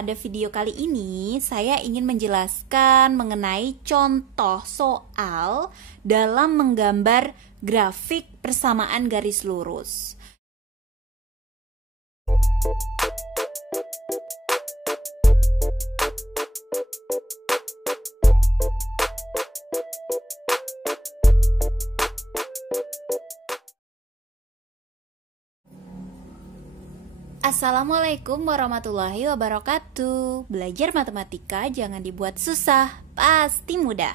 Pada video kali ini, saya ingin menjelaskan mengenai contoh soal dalam menggambar grafik persamaan garis lurus. Assalamualaikum warahmatullahi wabarakatuh. Belajar matematika jangan dibuat susah, pasti mudah.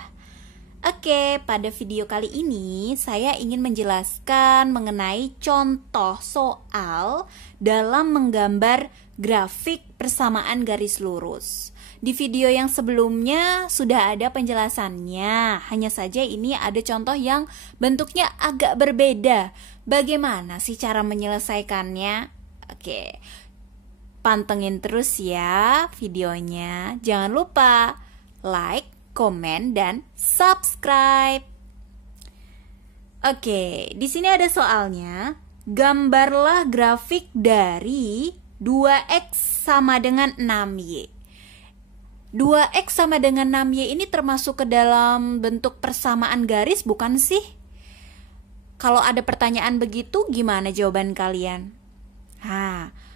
Oke, pada video kali ini saya ingin menjelaskan mengenai contoh soal dalam menggambar grafik persamaan garis lurus. Di video yang sebelumnya sudah ada penjelasannya, hanya saja ini ada contoh yang bentuknya agak berbeda. Bagaimana sih cara menyelesaikannya? Oke, pantengin terus ya videonya. Jangan lupa like, komen, dan subscribe. Oke, di sini ada soalnya. Gambarlah grafik dari 2x sama dengan 6y. 2x sama dengan 6y ini termasuk ke dalam bentuk persamaan garis, bukan sih? Kalau ada pertanyaan begitu, gimana jawaban kalian?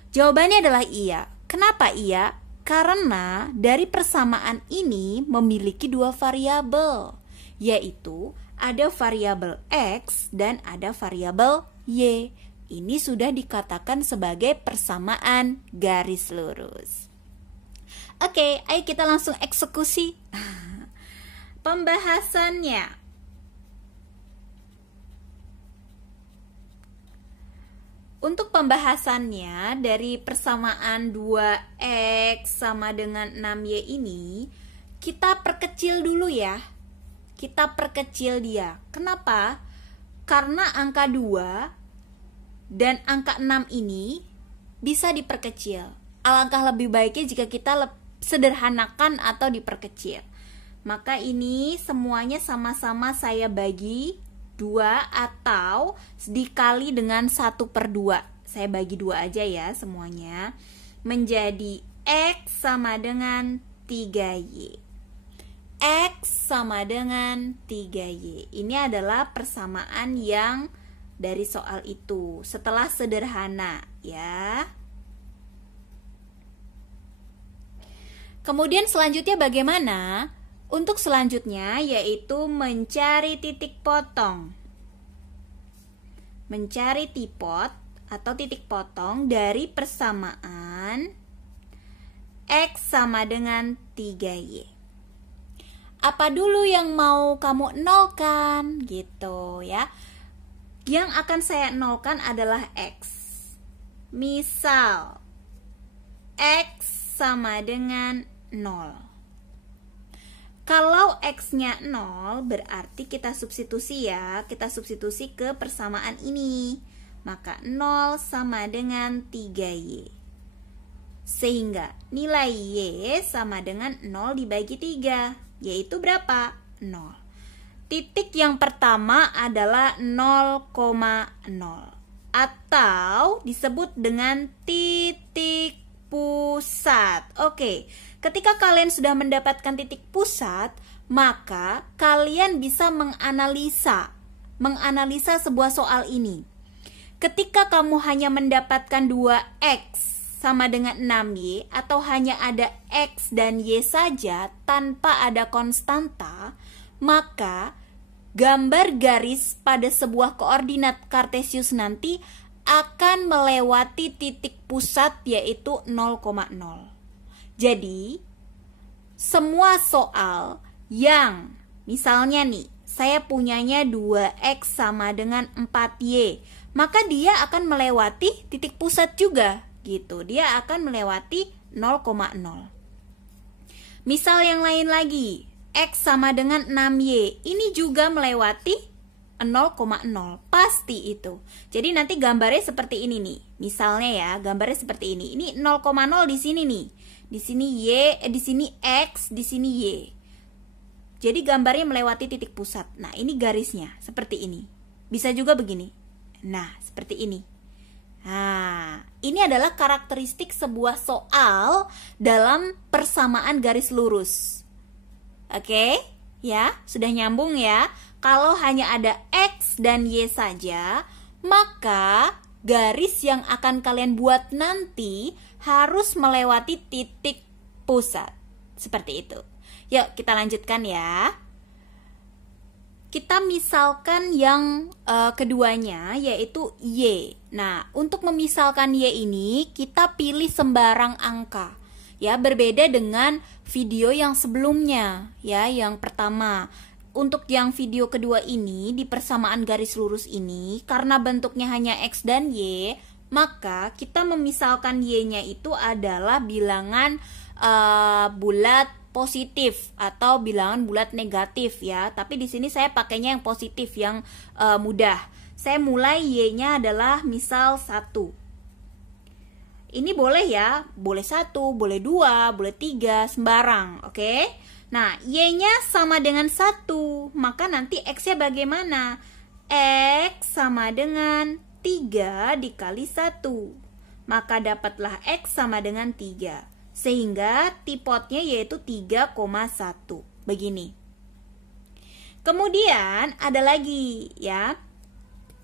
Jawabannya adalah iya. Kenapa iya? Karena dari persamaan ini memiliki dua variabel, yaitu ada variabel X dan ada variabel Y. Ini sudah dikatakan sebagai persamaan garis lurus. Oke, ayo kita langsung eksekusi. Pembahasannya. Untuk pembahasannya dari persamaan 2x sama dengan 6y ini, kita perkecil dulu ya. Kita perkecil dia. Kenapa? Karena angka 2 dan angka 6 ini bisa diperkecil. Alangkah lebih baiknya jika kita sederhanakan atau diperkecil. Maka ini semuanya sama-sama saya bagi 2 atau dikali dengan 1/2. Saya bagi 2 aja ya semuanya. Menjadi X sama dengan 3Y. X sama dengan 3Y. Ini adalah persamaan yang dari soal itu. Setelah sederhana ya. Kemudian selanjutnya bagaimana? Untuk selanjutnya yaitu mencari titik potong. Mencari tipot atau titik potong dari persamaan X sama dengan 3Y. Apa dulu yang mau kamu nolkan gitu ya? Yang akan saya nolkan adalah X. Misal X sama dengan 0. Kalau X-nya 0, berarti kita substitusi ya. Kita substitusi ke persamaan ini. Maka 0 sama dengan 3Y. Sehingga nilai Y sama dengan 0 dibagi 3. Yaitu berapa? 0. Titik yang pertama adalah 0,0. Atau disebut dengan titik pusat. Oke, ketika kalian sudah mendapatkan titik pusat, maka kalian bisa menganalisa sebuah soal ini. Ketika kamu hanya mendapatkan 2X sama dengan 6Y atau hanya ada X dan Y saja tanpa ada konstanta, maka gambar garis pada sebuah koordinat kartesius nanti akan melewati titik pusat yaitu 0,0. Jadi, semua soal yang misalnya nih, saya punyanya 2X sama dengan 4Y, maka dia akan melewati titik pusat juga gitu. Dia akan melewati 0,0. Misal yang lain lagi, X sama dengan 6Y, ini juga melewati 0,0, pasti itu. Jadi nanti gambarnya seperti ini nih. Misalnya ya, gambarnya seperti ini. Ini 0,0 di sini nih. Di sini Y, di sini X, di sini Y. Jadi gambarnya melewati titik pusat. Nah, ini garisnya seperti ini. Bisa juga begini. Nah, seperti ini. Nah, ini adalah karakteristik sebuah soal dalam persamaan garis lurus. Oke, ya, sudah nyambung ya. Kalau hanya ada X dan Y saja, maka garis yang akan kalian buat nanti harus melewati titik pusat. Seperti itu. Yuk, kita lanjutkan ya. Kita misalkan yang keduanya, yaitu Y. Nah, untuk memisalkan Y ini, kita pilih sembarang angka. Ya, berbeda dengan video yang sebelumnya. Ya, yang pertama. Untuk yang video kedua ini, di persamaan garis lurus ini, karena bentuknya hanya X dan Y, maka kita memisalkan Y-nya itu adalah bilangan bulat positif atau bilangan bulat negatif ya. Tapi di sini saya pakainya yang positif, yang mudah. Saya mulai Y-nya adalah misal 1. Ini boleh ya, boleh 1, boleh 2, boleh 3, sembarang, oke? Nah, Y-nya sama dengan 1, maka nanti X-nya bagaimana? X sama dengan 3 dikali 1, maka dapatlah X sama dengan 3. Sehingga tipotnya yaitu 3,1. Begini. Kemudian ada lagi ya,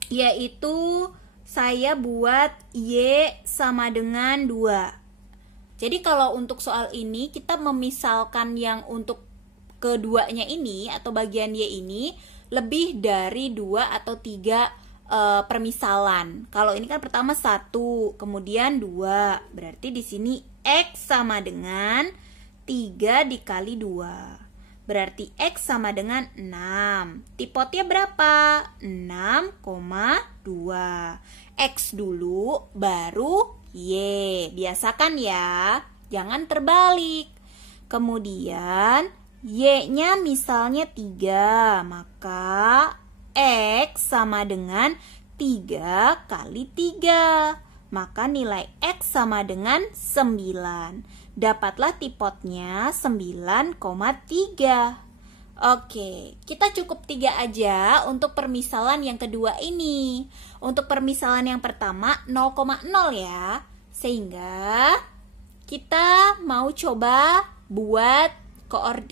yaitu saya buat Y sama dengan 2. Jadi kalau untuk soal ini kita memisalkan yang untuk keduanya ini atau bagian Y ini lebih dari 2 atau 3 permisalan. Kalau ini kan pertama 1, kemudian 2. Berarti di sini X sama dengan 3 dikali 2. Berarti X sama dengan 6. Tipotnya berapa? 6,2. X dulu baru Y. Biasakan ya, jangan terbalik. Kemudian Y-nya misalnya 3, maka X sama dengan 3 kali 3. Maka nilai X sama dengan 9. Dapatlah tipotnya 9,3. Oke, kita cukup 3 aja untuk permisalan yang kedua ini. Untuk permisalan yang pertama 0,0 ya. Sehingga kita mau coba buat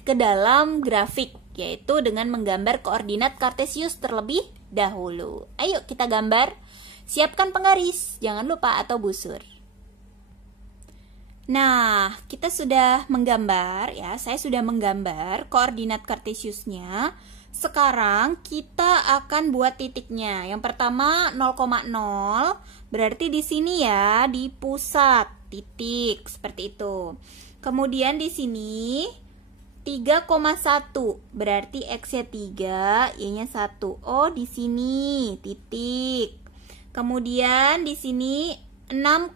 ke dalam grafik, yaitu dengan menggambar koordinat kartesius terlebih dahulu. Ayo kita gambar. Siapkan penggaris, jangan lupa, atau busur. Nah, kita sudah menggambar ya. Saya sudah menggambar koordinat kartesiusnya. Sekarang kita akan buat titiknya. Yang pertama 0,0, berarti di sini ya, di pusat titik seperti itu. Kemudian di sini 3,1, berarti X-nya 3, Y-nya 1. Oh, di sini titik. Kemudian di sini 6,2,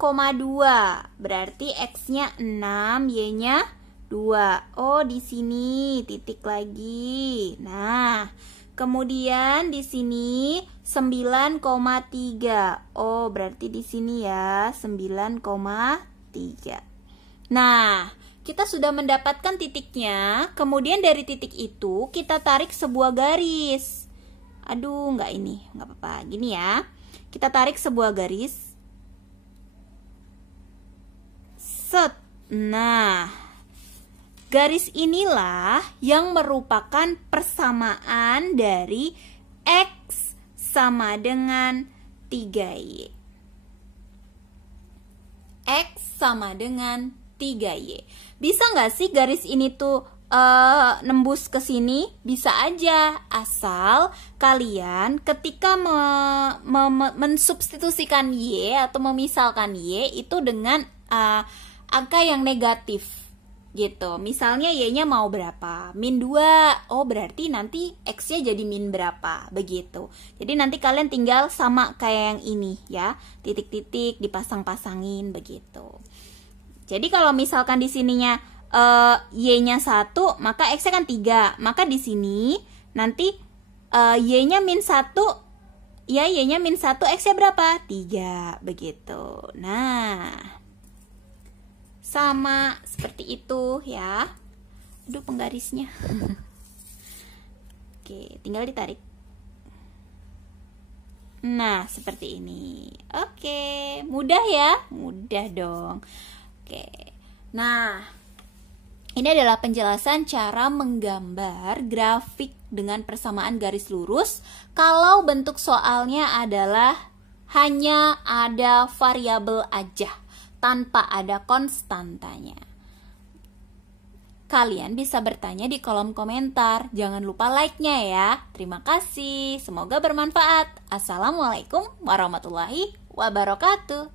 berarti X-nya 6, Y-nya 2. Oh, di sini titik lagi. Nah, kemudian di sini 9,3. Oh, berarti di sini ya 9,3. Nah, kita sudah mendapatkan titiknya. Kemudian dari titik itu kita tarik sebuah garis. Aduh, nggak ini, nggak apa-apa. Gini ya, kita tarik sebuah garis. Set. Nah, garis inilah yang merupakan persamaan dari X sama dengan 3Y. X sama dengan 3Y. Bisa nggak sih garis ini tuh nembus ke sini? Bisa aja, asal kalian ketika mensubstitusikan Y atau memisalkan Y itu dengan angka yang negatif gitu. Misalnya Y-nya mau berapa? Min 2. Oh, berarti nanti X-nya jadi min berapa? Begitu. Jadi nanti kalian tinggal sama kayak yang ini ya. Titik-titik dipasang-pasangin begitu. Jadi kalau misalkan di sininya Y-nya 1, maka X-nya kan 3. Maka di sini nanti Y-nya min 1, ya Y-nya min 1, X-nya berapa? 3, begitu. Nah, sama seperti itu ya. Aduh, penggarisnya. Oke, tinggal ditarik. Nah, seperti ini. Oke, mudah ya? Mudah dong. Oke. Nah, ini adalah penjelasan cara menggambar grafik dengan persamaan garis lurus kalau bentuk soalnya adalah hanya ada variabel aja, tanpa ada konstantanya. Kalian bisa bertanya di kolom komentar. Jangan lupa like-nya ya. Terima kasih. Semoga bermanfaat. Assalamualaikum warahmatullahi wabarakatuh.